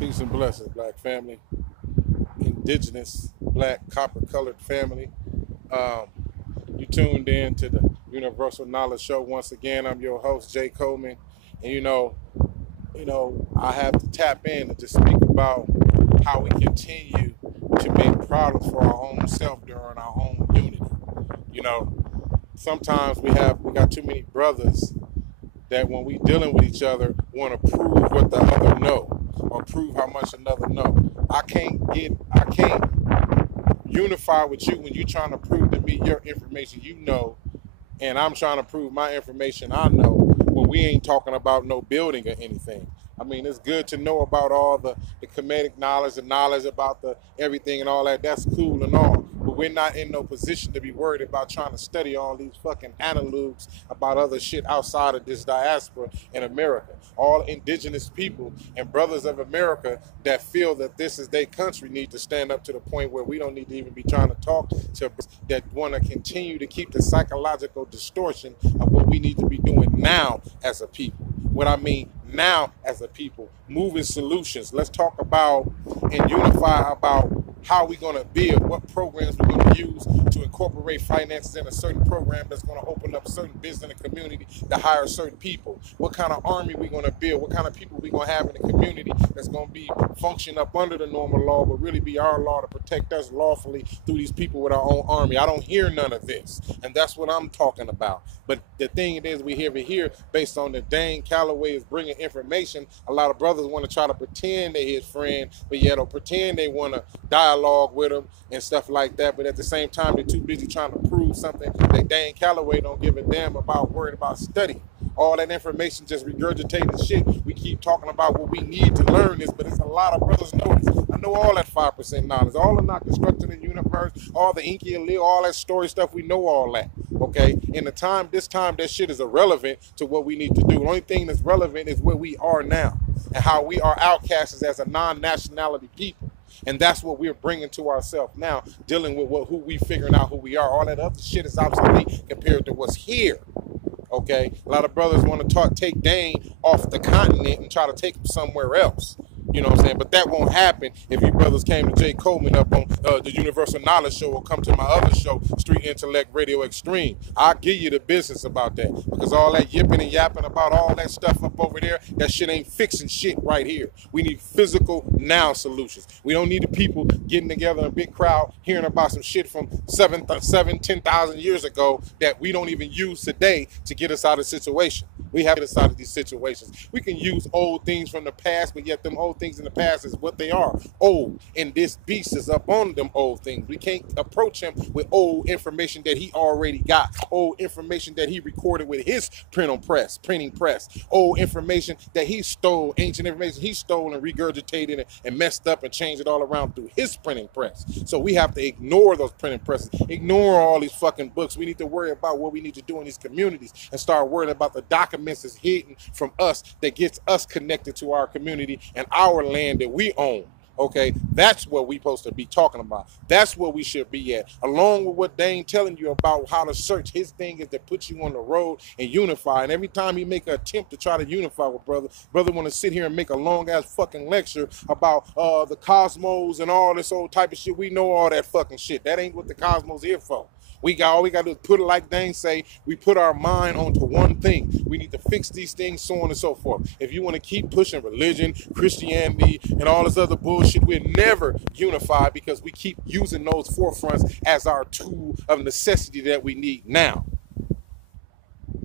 Peace and blessings, black family. Indigenous, black, copper-colored family. Um, you tuned in to the Universal Knowledge Show once again. I'm your host, Jay Coleman, and I have to tap in and just speak about how we continue to make problems for our own self during our own unity. You know, sometimes we got too many brothers that when we dealing with each other want to prove what the other know or prove how much another know. I can't unify with you when you're trying to prove to me your information you know, and I'm trying to prove my information I know when we ain't talking about no building or anything. I mean, it's good to know about all the comedic knowledge and knowledge about the everything and all that. That's cool and all. But we're not in no position to be worried about trying to study all these fucking analogues about other shit outside of this diaspora in America. All indigenous people and brothers of America that feel that this is their country need to stand up to the point where we don't need to even be trying to talk to that want to continue to keep the psychological distortion of what we need to be doing now as a people. What I mean now as a people, moving solutions. Let's talk about and unify about how we're going to build, what programs we're going to use to incorporate finances in a certain program that's going to open up certain business in the community to hire certain people. What kind of army we're going to build, what kind of people we're going to have in the community that's going to be function up under the normal law, but really be our law to protect us lawfully through these people with our own army. I don't hear none of this, and that's what I'm talking about. But the thing is, we hear based on the Dane Calloway is bringing information. A lot of brothers want to try to pretend they're his friend, but yet or pretend they want to dialogue with him and stuff like that. But at the same time, they're too busy trying to prove something that Dane Calloway don't give a damn about, worried about study. All that information just regurgitating shit. We keep talking about what we need to learn this, but it's a lot of brothers know this. I know all that 5% knowledge, all the not constructing the universe, all the Inky and Lil, all that story stuff. We know all that. Okay, in this time, that shit is irrelevant to what we need to do. The only thing that's relevant is where we are now and how we are outcasts as a non-nationality people. And that's what we're bringing to ourselves now, dealing with who we figuring out who we are. All that other shit is obsolete compared to what's here. Okay, a lot of brothers want to take Dane off the continent and try to take him somewhere else. You know what I'm saying? But that won't happen if you brothers came to Jay Coleman up on the Universal Knowledge Show or come to my other show, Street Intellect Radio Extreme. I'll give you the business about that, because all that yipping and yapping about all that stuff up over there, that shit ain't fixing shit right here. We need physical now solutions. We don't need the people getting together in a big crowd hearing about some shit from 10,000 years ago that we don't even use today to get us out of the situation. We have to get us out of these situations. We can use old things from the past, but yet them old things in the past is what they are, old, and this beast is up on them old things. We can't approach him with old information that he already got, old information that he recorded with his printing press, old information that he stole, ancient information he stole and regurgitated it and messed up and changed it all around through his printing press. So we have to ignore those printing presses, ignore all these fucking books. We need to worry about what we need to do in these communities and start worrying about the documents that's hidden from us that gets us connected to our community and our land that we own. Okay, that's what we're supposed to be talking about. That's where we should be at. Along with what Dane telling you about how to search, his thing is to put you on the road and unify. And every time he make an attempt to try to unify with brother want to sit here and make a long ass fucking lecture about the cosmos and all this old type of shit. We know all that fucking shit. That ain't what the cosmos here for. All we got to do is put it like Dane say, we put our mind onto one thing. We need to fix these things, so on and so forth. If you want to keep pushing religion, Christianity, and all this other bullshit, we'll never unify because we keep using those forefronts as our tool of necessity that we need now.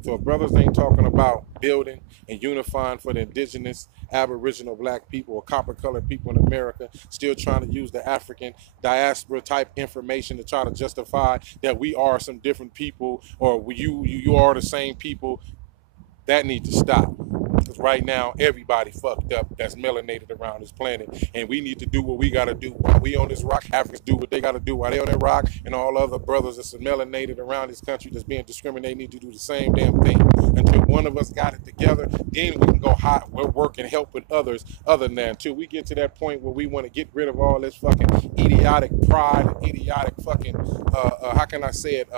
So if brothers ain't talking about building and unifying for the indigenous, aboriginal black people or copper-colored people in America, still trying to use the African diaspora type information to try to justify that we are some different people or you are the same people, that needs to stop. Because right now, everybody fucked up that's melanated around this planet. And we need to do what we got to do while we on this rock. Africans do what they got to do while they on that rock. And all other brothers that's melanated around this country that's being discriminated need to do the same damn thing. Until one of us got it together, then we can go hot, we'll work and help with others other than that. Until we get to that point where we want to get rid of all this fucking idiotic pride, idiotic fucking, how can I say it,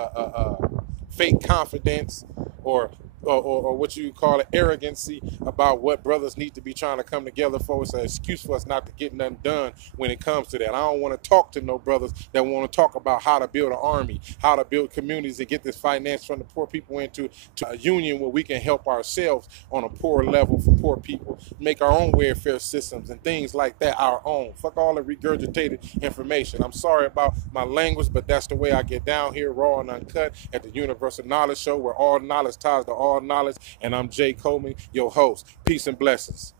fake confidence or or what you call it, arrogancy about what brothers need to be trying to come together for. It's an excuse for us not to get nothing done when it comes to that. I don't want to talk to no brothers that want to talk about how to build an army, how to build communities, and get this finance from the poor people into a union where we can help ourselves on a poor level for poor people, make our own welfare systems and things like that our own. Fuck all the regurgitated information. I'm sorry about my language, but that's the way I get down here, raw and uncut, at the Universal Knowledge Show, where all knowledge ties to all knowledge. And I'm Jay Coleman, your host. Peace and blessings.